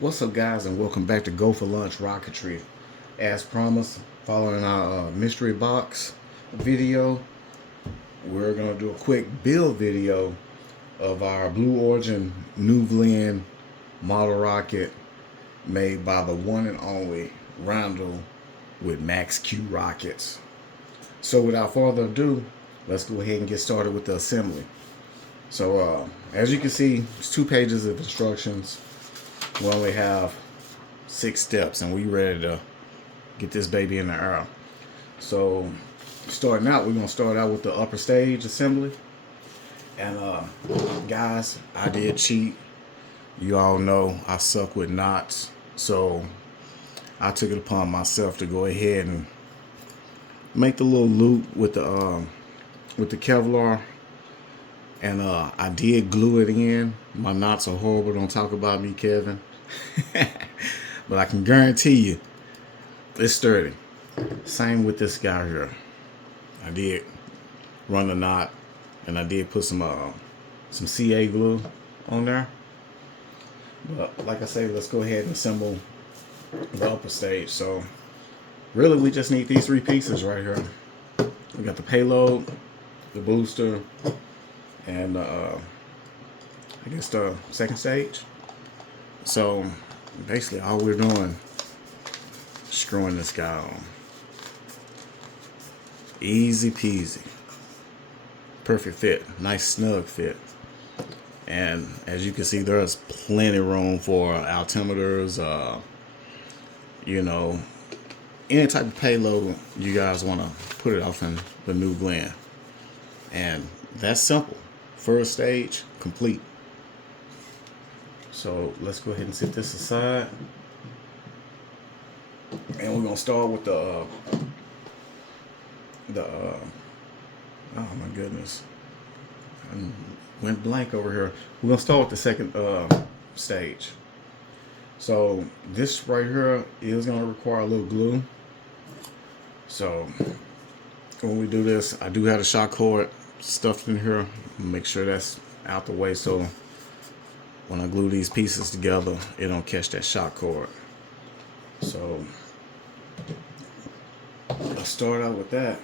What's up, guys, and welcome back to Go for Lunch Rocketry. As promised, following our mystery box video, we're gonna do a quick build video of our Blue Origin New Glenn model rocket made by the one and only Randall with Max Q rockets. So without further ado, let's go ahead and get started with the assembly. So as you can see, it's 2 pages of instructions. We only have 6 steps and we ready to get this baby in the air. So starting out, we're gonna start out with the upper stage assembly. And guys, I did cheat. You all know I suck with knots, so I took it upon myself to go ahead and make the little loop with the Kevlar. And I did glue it in. My knots are horrible. Don't talk about me, Kevin. But I can guarantee you, it's sturdy. Same with this guy here. I did run the knot, and I did put some CA glue on there. But like I say, let's go ahead and assemble the upper stage. So really, we just need these 3 pieces right here. We got the payload, the booster, and I guess the second stage. So basically all we're doing is screwing this guy on. Easy peasy. Perfect fit. Nice snug fit. And as you can see, there's plenty of room for altimeters, you know, any type of payload you guys want to put it off in the New Glenn. And that's simple. First stage complete. So let's go ahead and set this aside, and we're gonna start with the oh my goodness, I went blank over here. We're gonna start with the second stage. So this right here is gonna require a little glue. So when we do this, I do have a shock cord stuffed in here. Make sure that's out the way so when I glue these pieces together, it don't catch that shock cord. So I'll start out with that.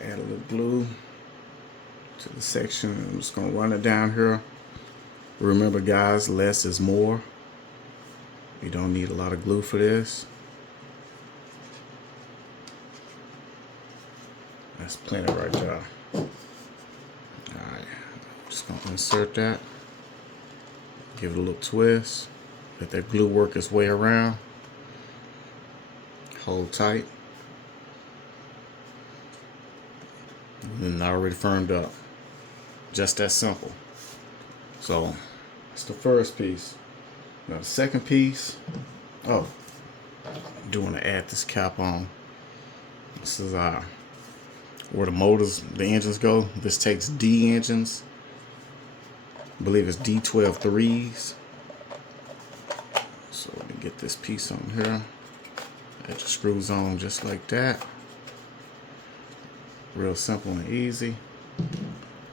Add a little glue to the section. I'm just gonna run it down here. Remember, guys, less is more. You don't need a lot of glue for this. That's plenty right there. Alright, just gonna insert that. Give it a little twist. Let that glue work its way around. Hold tight. And already firmed up. Just that simple. So that's the first piece. Now the second piece. Oh, I do want to add this cap on. This is where the motors, the engines go. This takes D engines. I believe it's D12 threes. So let me get this piece on here. It just screws on just like that. Real simple and easy.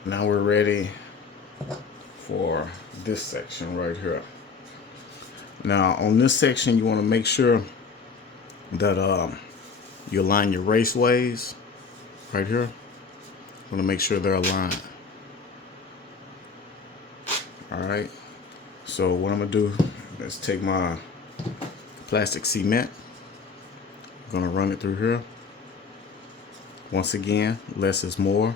Now we're ready for this section right here. Now on this section, you want to make sure that you align your raceways right here. You want to make sure they're aligned. Alright, so what I'm gonna do is take my plastic cement. I'm gonna run it through here. Once again, less is more.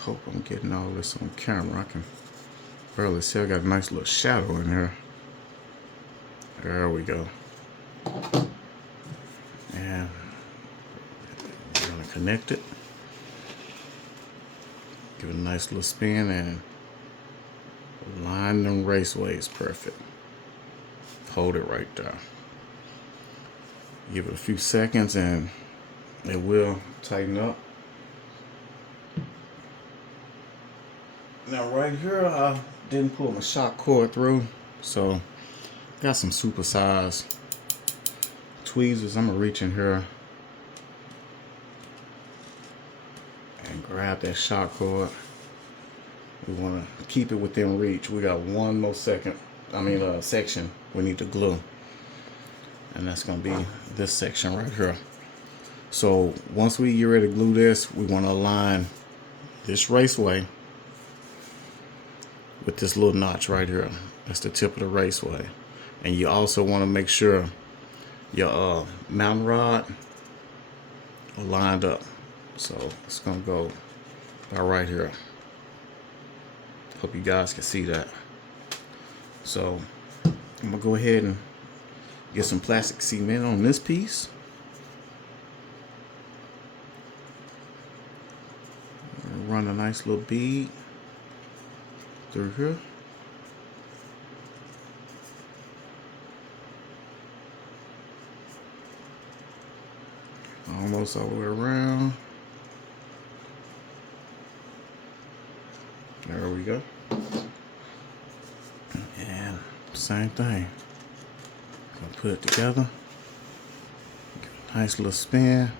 Hope I'm getting all this on camera. I can barely see. I got a nice little shadow in here. There we go. And we're gonna connect it. Give it a nice little spin and line them raceways perfect. Hold it right there. Give it a few seconds and it will tighten up. Now right here, I didn't pull my shock cord through, so got some supersized tweezers, I'm gonna reach in here and grab that shock cord. We want to keep it within reach. We got one more section we need to glue, and that's gonna be this section right here. So once we get ready to glue this, we want to align this raceway with this little notch right here. That's the tip of the raceway. And you also want to make sure your mounting rod are lined up. So it's gonna go about right here. Hope you guys can see that. So I'm gonna go ahead and get some plastic cement on this piece. Run a nice little bead through here. Almost all the way around. There we go. And same thing. Gonna put it together. Give it a nice little spin.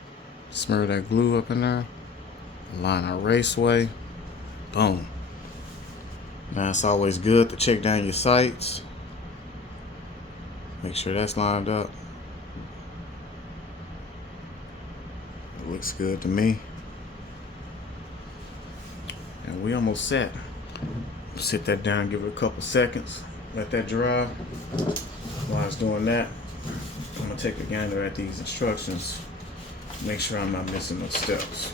Smear that glue up in there. Line our raceway. Boom. Now it's always good to check down your sights. Make sure that's lined up. It looks good to me. And we almost set. Sit that down, give it a couple seconds. Let that dry. While it's doing that, I'm gonna take a gander at these instructions. Make sure I'm not missing no steps.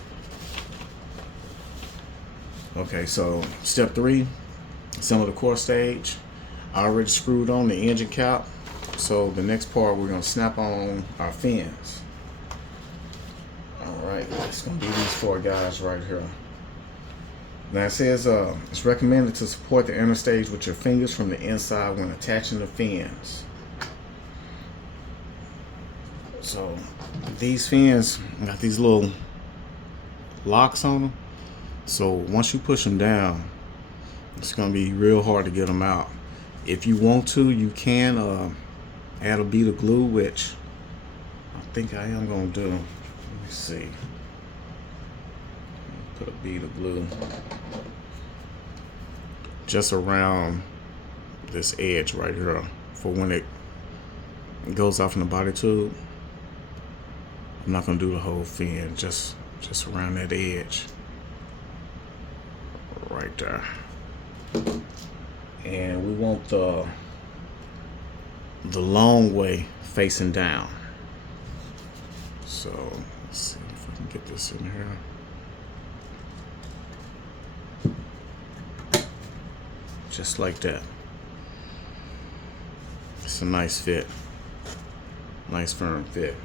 Okay, so step 3, assemble the core stage. I already screwed on the engine cap. So the next part, we're gonna snap on our fins. All right, it's gonna be these 4 guys right here. Now it says it's recommended to support the inner stage with your fingers from the inside when attaching the fins. So these fins got these little locks on them. So once you push them down, it's gonna be real hard to get them out. If you want to, you can add a bead of glue, which I think I am gonna do. Let me see. Put a bead of glue just around this edge right here for when it goes off in the body tube. I'm not gonna do the whole fin, just around that edge right there. And we want the long way facing down. So let's see if I can get this in here. Just like that. It's a nice fit. Nice firm fit.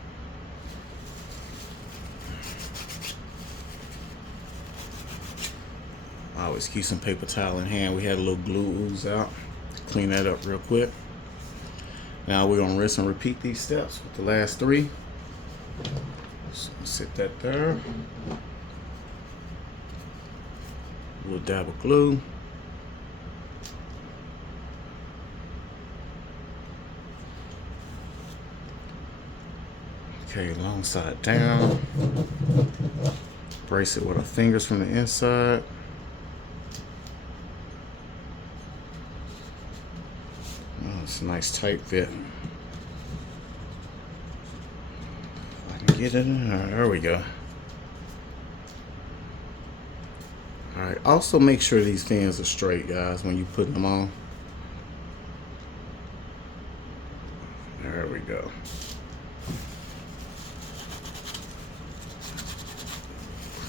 I always keep some paper towel in hand. We had a little glue ooze out. Clean that up real quick. Now we're gonna rinse and repeat these steps with the last 3. So sit that there. A little dab of glue. Okay, long side down. Brace it with our fingers from the inside. Oh, it's a nice tight fit. If I can get it in there. There we go. Alright, also make sure these fins are straight, guys, when you put them on. There we go.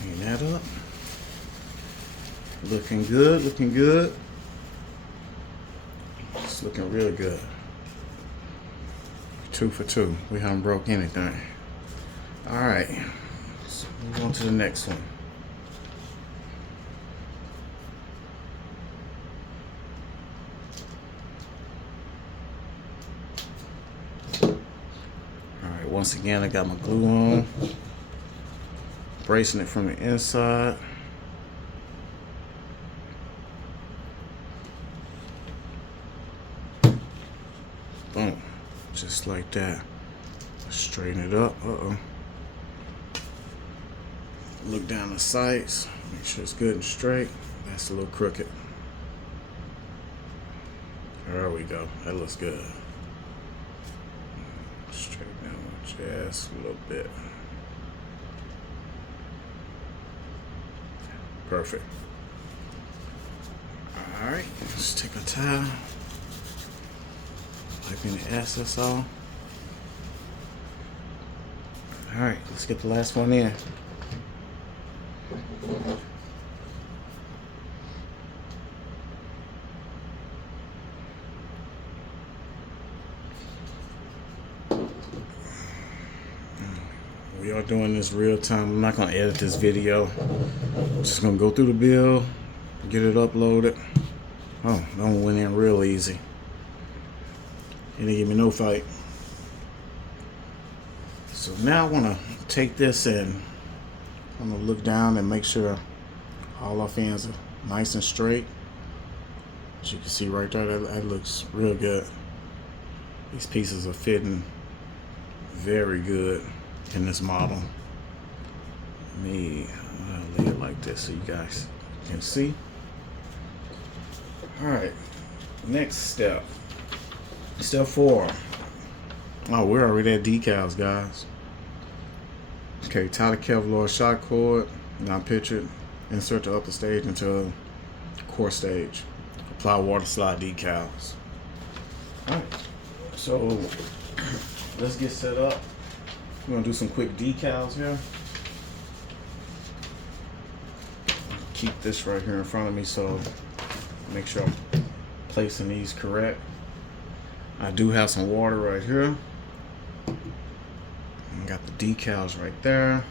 Clean that up. Looking good, looking good. It's looking real good. 2 for 2. We haven't broke anything. Alright, let's move on to the next one. Alright, once again I got my glue on. Bracing it from the inside. Boom. Just like that. Straighten it up. Look down the sights. Make sure it's good and straight. That's a little crooked. There we go. That looks good. Straighten out just a little bit. Perfect. Alright, let's take a towel. Wipe any excess off. Alright, let's get the last one in. We are doing this real time. I'm not going to edit this video. I'm just going to go through the build, get it uploaded. Oh, that one went in real easy. It didn't give me no fight. So now I want to take this and I'm going to look down and make sure all our fans are nice and straight. As you can see right there, that looks real good. These pieces are fitting very good in this model. Let me lay it like this so you guys can see. Alright, next step. Step 4. Oh, we're already at decals, guys. Okay, tie the Kevlar shock cord. Now picture it. Insert the upper stage into the core stage. Apply water slide decals. Alright, so let's get set up. We're going to do some quick decals here. Keep this right here in front of me so make sure I'm placing these correct. I do have some water right here. I got the decals right there.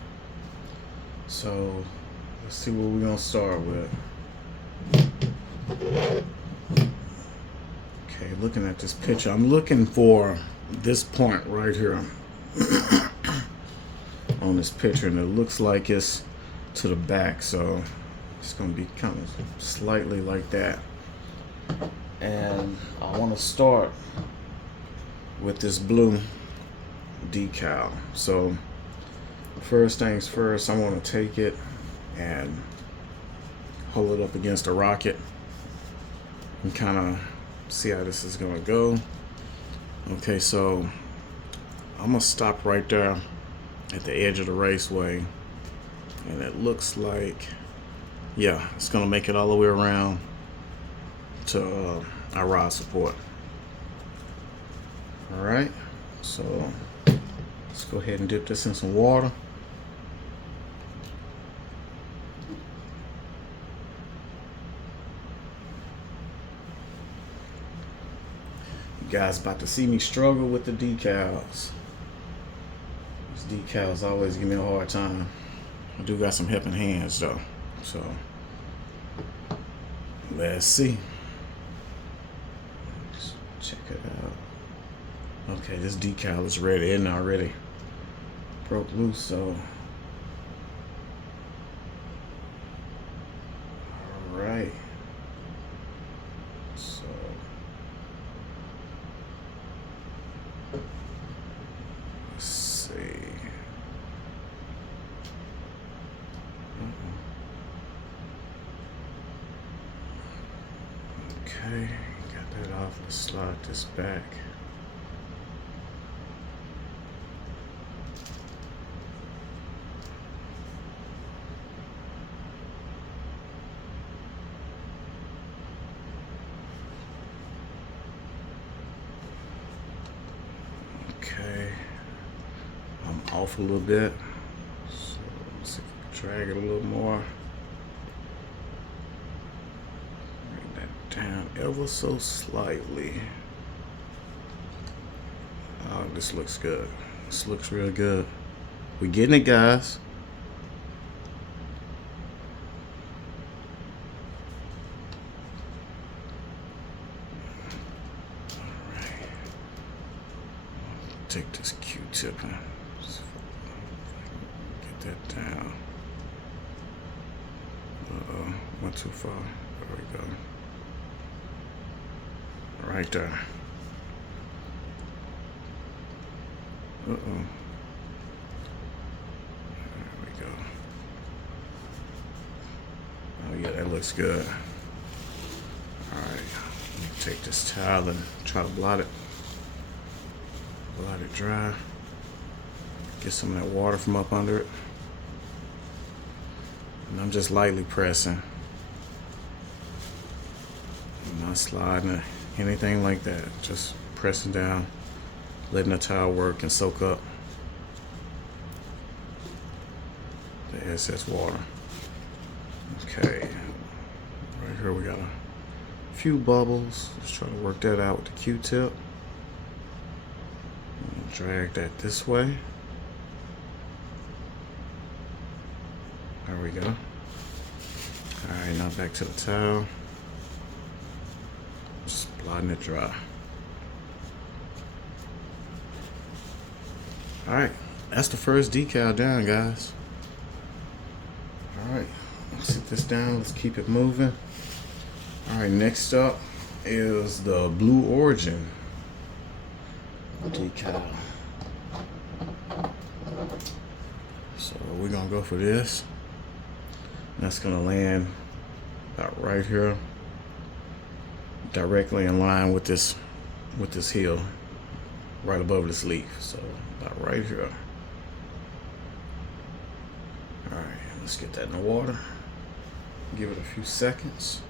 So let's see what we're going to start with. Okay, looking at this picture, I'm looking for this point right here on this picture, and it looks like it's to the back, so it's going to be kind of slightly like that. And I want to start with this blue decal. So first things first, I want to take it and hold it up against the rocket and kind of see how this is going to go. Okay, so I'm going to stop right there at the edge of the raceway, and it looks like, yeah, it's going to make it all the way around to our rod support. Alright, so let's go ahead and dip this in some water. You guys about to see me struggle with the decals. These decals always give me a hard time. I do got some helping hands though, so let's see. Just check it out. Okay, this decal is ready and already broke loose, so alright. So let's see. Okay, got that off. Let's slide this back. Okay, I'm off a little bit, so let's see if I can drag it a little more. Bring that down ever so slightly. Oh, this looks good. This looks real good. We getting it, guys. Take this Q-tip and get that down. Went too far. There we go. Right there. Uh-oh. There we go. Oh yeah, that looks good. Alright, let me take this towel and try to blot it. Blot it dry. Get some of that water from up under it. And I'm just lightly pressing. I'm not sliding or anything like that. Just pressing down, letting the towel work and soak up the excess water. Okay, right here we got a few bubbles. Just try to work that out with the Q-tip. Drag that this way. There we go. Alright, now back to the towel. Just blotting it dry. Alright, that's the first decal down, guys. Alright, let's sit this down. Let's keep it moving. Alright, next up is the blue Orgin decal. So we're gonna go for this. That's gonna land about right here, directly in line with this heel, right above this leaf. So about right here. All right, let's get that in the water. Give it a few seconds.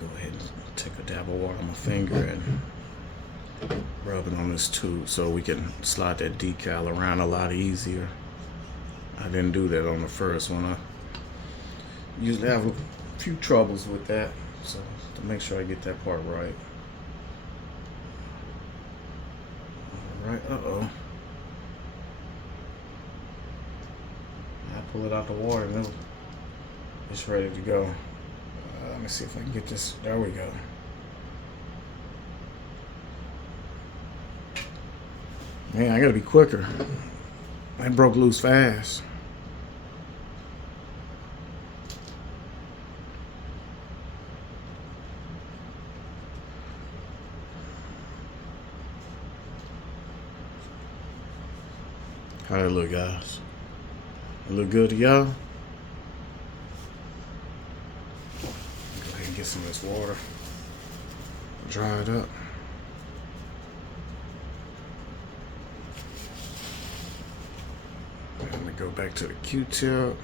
Go ahead and take a dab of water on my finger and rub it on this tube so we can slide that decal around a lot easier. I didn't do that on the first one. I usually have a few troubles with that, so to make sure I get that part right. All right, uh-oh. I pull it out the water and it's ready to go. Let me see if I can get this. There we go. Man, I gotta be quicker. That broke loose fast. How that look, guys? It look good to y'all? Go ahead and get some of this water. Dry it up. Let me go back to the Q-tip.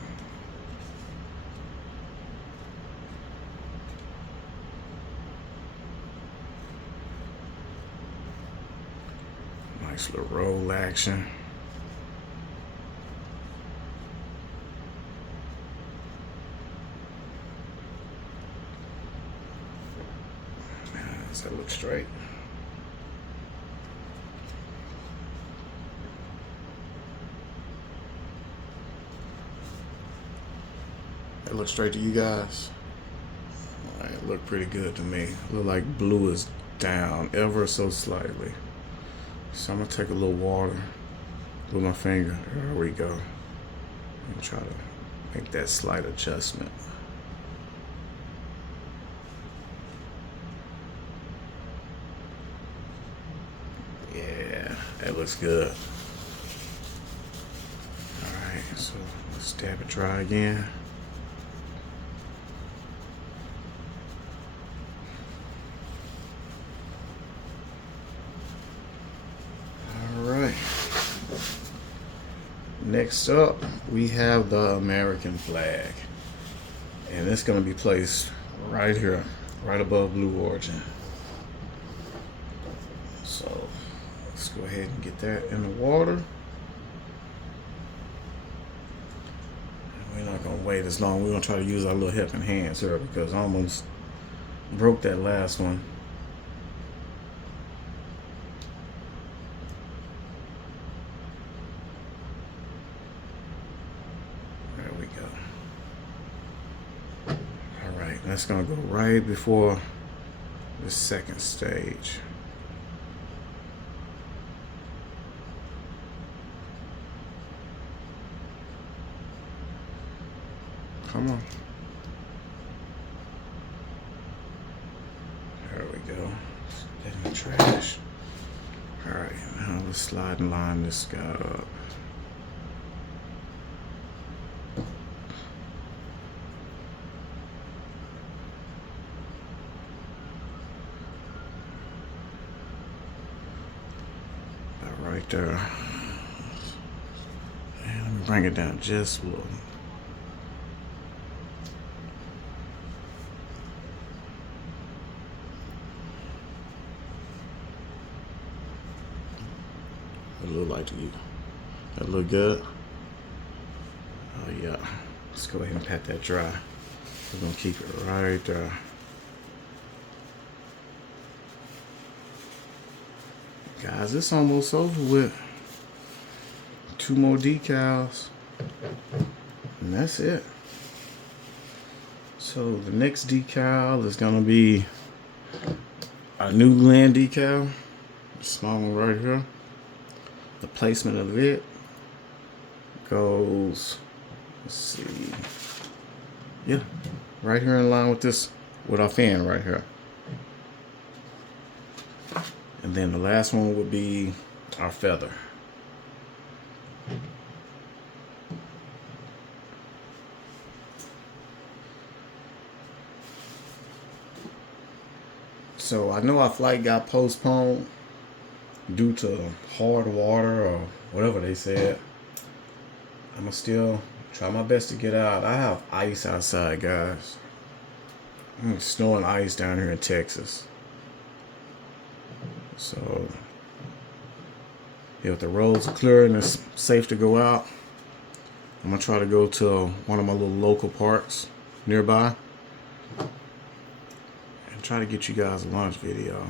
Nice little roll action. Does that look straight? That look straight to you guys? All right, it looked pretty good to me. Look like blue is down ever so slightly. So I'm gonna take a little water with my finger. There we go. And try to make that slight adjustment. Yeah, that looks good. All right, so let's dab it dry again. Next up, we have the American flag, and it's going to be placed right here, right above blue Orgin. So let's go ahead and get that in the water. And we're not going to wait as long. We're going to try to use our little helping hands here because I almost broke that last one. That's gonna go right before the second stage. Come on. There we go. Get in the trash. Alright, now let's slide and line this guy up. About right there. And let me bring it down just a little. It look like to you. That look good? Oh yeah. Let's go ahead and pat that dry. We're gonna keep it right there. Guys, it's almost over with. 2 more decals. And that's it. So the next decal is gonna be our new land decal. This small one right here. The placement of it goes, let's see, yeah, right here in line with this, with our fan right here. And then the last one would be our feather. So I know our flight got postponed due to hard water or whatever they said. I'm gonna still try my best to get out. I have ice outside, guys. It's snowing ice down here in Texas. So if the roads are clear and it's safe to go out, I'm gonna try to go to one of my little local parks nearby and try to get you guys a lunch video.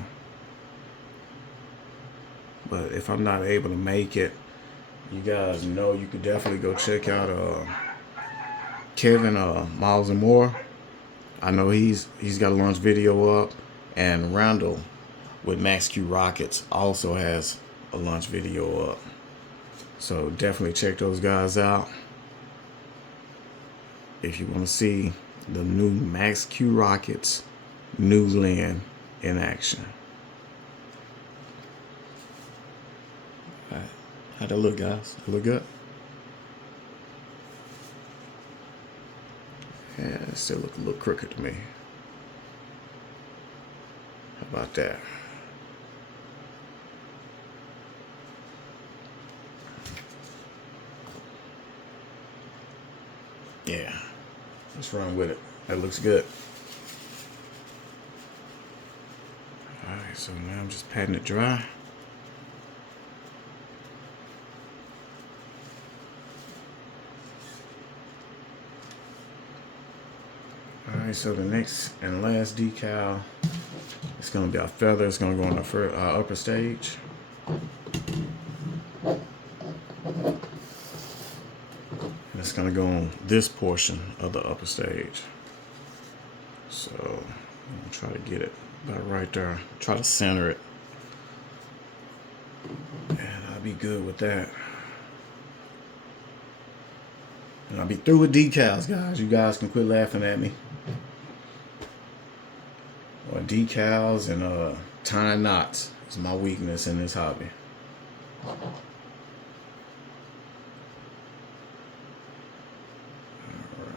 But if I'm not able to make it, you guys know you could definitely go check out Kevin Miles and More. I know he's got a lunch video up, and Randall with Max Q Rockets also has a lunch video up. So definitely check those guys out if you want to see the new Max Q Rockets new land in action. Alright, how'd that look, guys? Look good? Yeah, it still look a little crooked to me. How about that? Yeah, let's run with it. That looks good. Alright, so now I'm just patting it dry. Alright, so the next and last decal is going to be our feather. It's going to go on the upper stage. And it's going to go on this portion of the upper stage. So I'm going to try to get it about right there. Try to center it. And I'll be good with that. And I'll be through with decals, guys. You guys can quit laughing at me. Or decals and tying knots is my weakness in this hobby.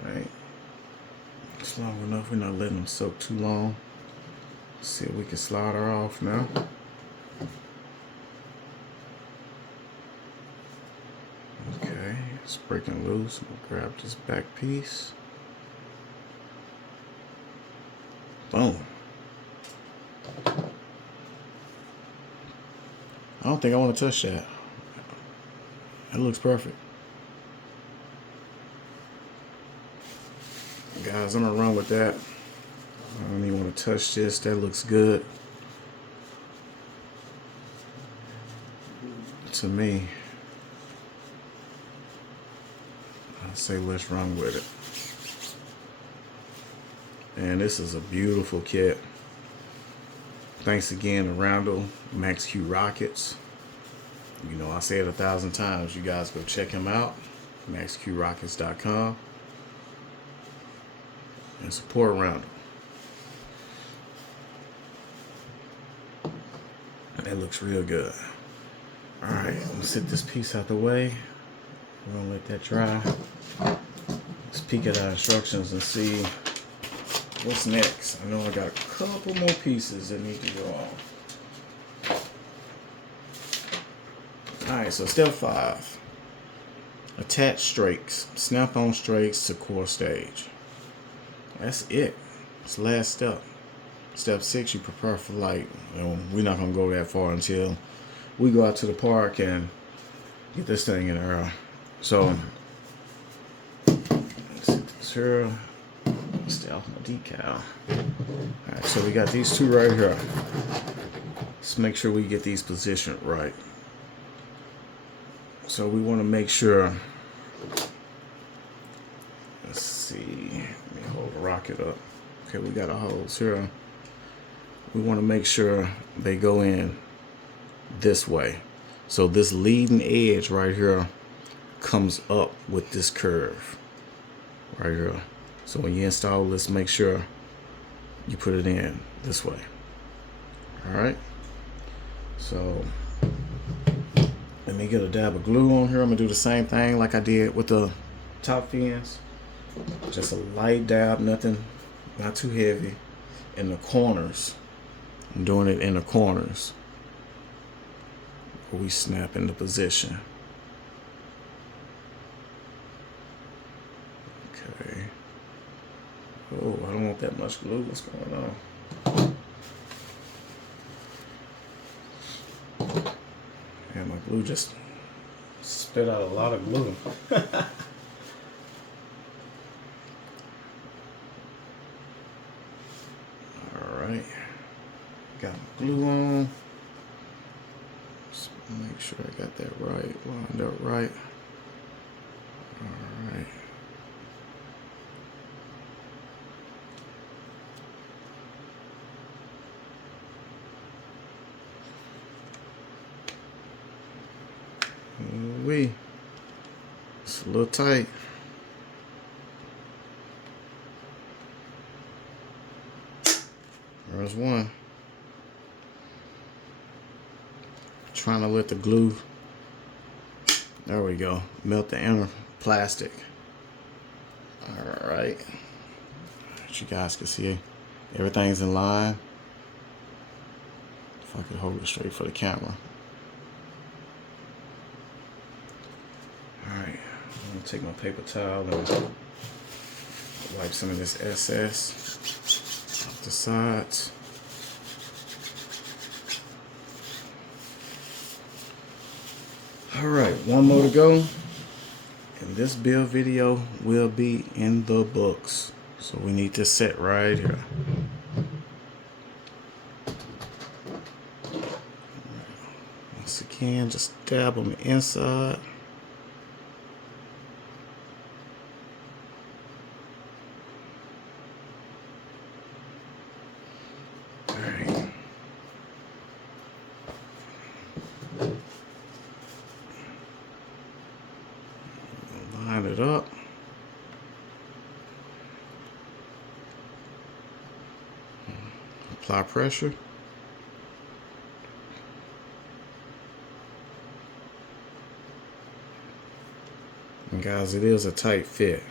Alright. It's long enough. We're not letting them soak too long. Let's see if we can slide her off now. Okay, it's breaking loose. We'll grab this back piece. Boom. I don't think I want to touch that. That looks perfect. Guys, I'm going to run with that. I don't even want to touch this. That looks good to me. I say let's run with it. And this is a beautiful kit. Thanks again to Randall, Max Q Rockets. You know, I say it 1,000 times. You guys go check him out, maxqrockets.com, and support Randall. That looks real good. All right, I'm gonna set this piece out the way. We're gonna let that dry. Let's peek at our instructions and see what's next. I know I got a couple more pieces that need to go on. All right, so step 5. Attach strakes. Snap on strakes to core stage. That's it. It's the last step. Step 6, you prepare for light. We're not gonna go that far until we go out to the park and get this thing in the air. So let's set this here. Stay off my decal. Alright, so we got these two right here. Let's make sure we get these positioned right. So we want to make sure, let's see, let me hold the rocket up. Okay, we got our holes here. We want to make sure they go in this way. So this leading edge right here comes up with this curve right here. So when you install this, make sure you put it in this way. All right. So let me get a dab of glue on here. I'm gonna do the same thing like I did with the top fins. Just a light dab, nothing, not too heavy. In the corners, I'm doing it in the corners where we snap into position. Okay. Oh, I don't want that much glue. What's going on? And my glue just spit out a lot of glue. Alright. Got my glue on. Just make sure I got that right, lined up right. Alright. It's a little tight. There's one. Trying to let the glue, there we go, melt the inner plastic. Alright. You guys can see everything's in line. If I could hold it straight for the camera. Alright, I'm gonna take my paper towel and wipe some of this excess off the sides. Alright, one more to go. And this build video will be in the books. So we need to set right here. Once again, just dab on the inside. Line it up. Apply pressure. And guys, it is a tight fit,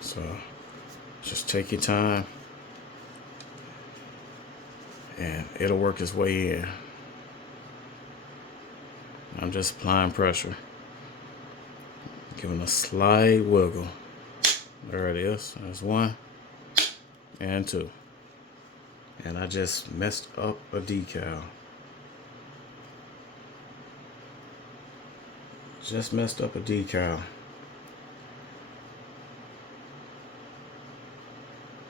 so just take your time and it'll work its way in. I'm just applying pressure. Giving a slight wiggle. There it is. There's one and two. And I just messed up a decal. Just messed up a decal.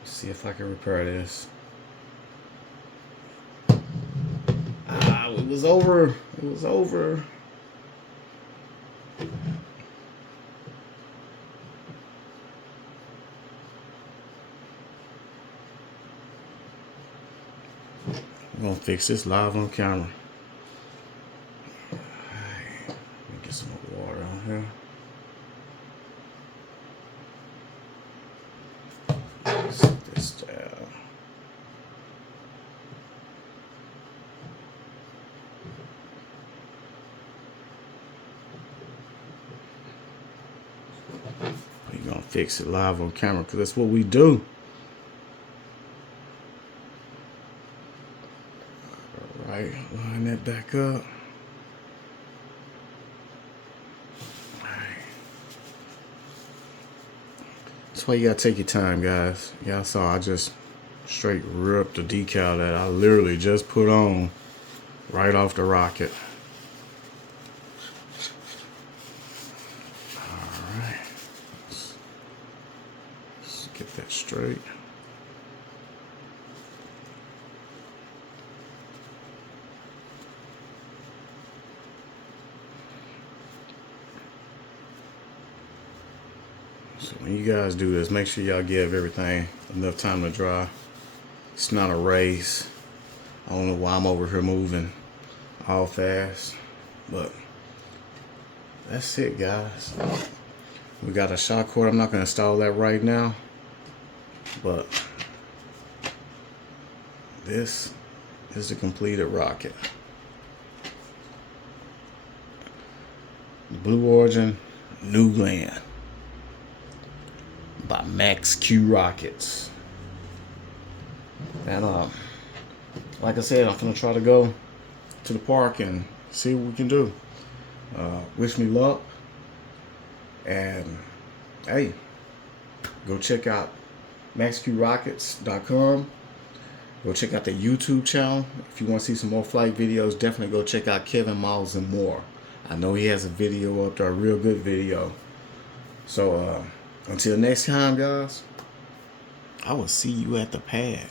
Let's see if I can repair this. Ah, it was over. It was over. I'm gonna fix this live on camera. Right. Let me get some more water on here. Set this down. fix it live on camera because that's what we do. All right, line that back up. That's why you gotta take your time, guys. Y'all saw I just straight ripped the decal that I literally just put on right off the Rocket. Alright. Let's get that straight. So when you guys do this, make sure y'all give everything enough time to dry. It's not a race. I don't know why I'm over here moving all fast, but that's it, guys. We got a shock cord. I'm not going to install that right now, but this is the completed Rocket. The Blue Origin New Land by Max Q Rockets. And like I said, I'm gonna try to go to the park and see what we can do. Wish me luck, and hey, go check out maxqrockets.com. Go check out the YouTube channel. If you want to see some more flight videos, definitely go check out Kevin Miles and More. I know he has a video up there, a real good video. So until next time, guys, I will see you at the pad.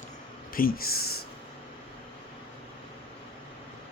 Peace.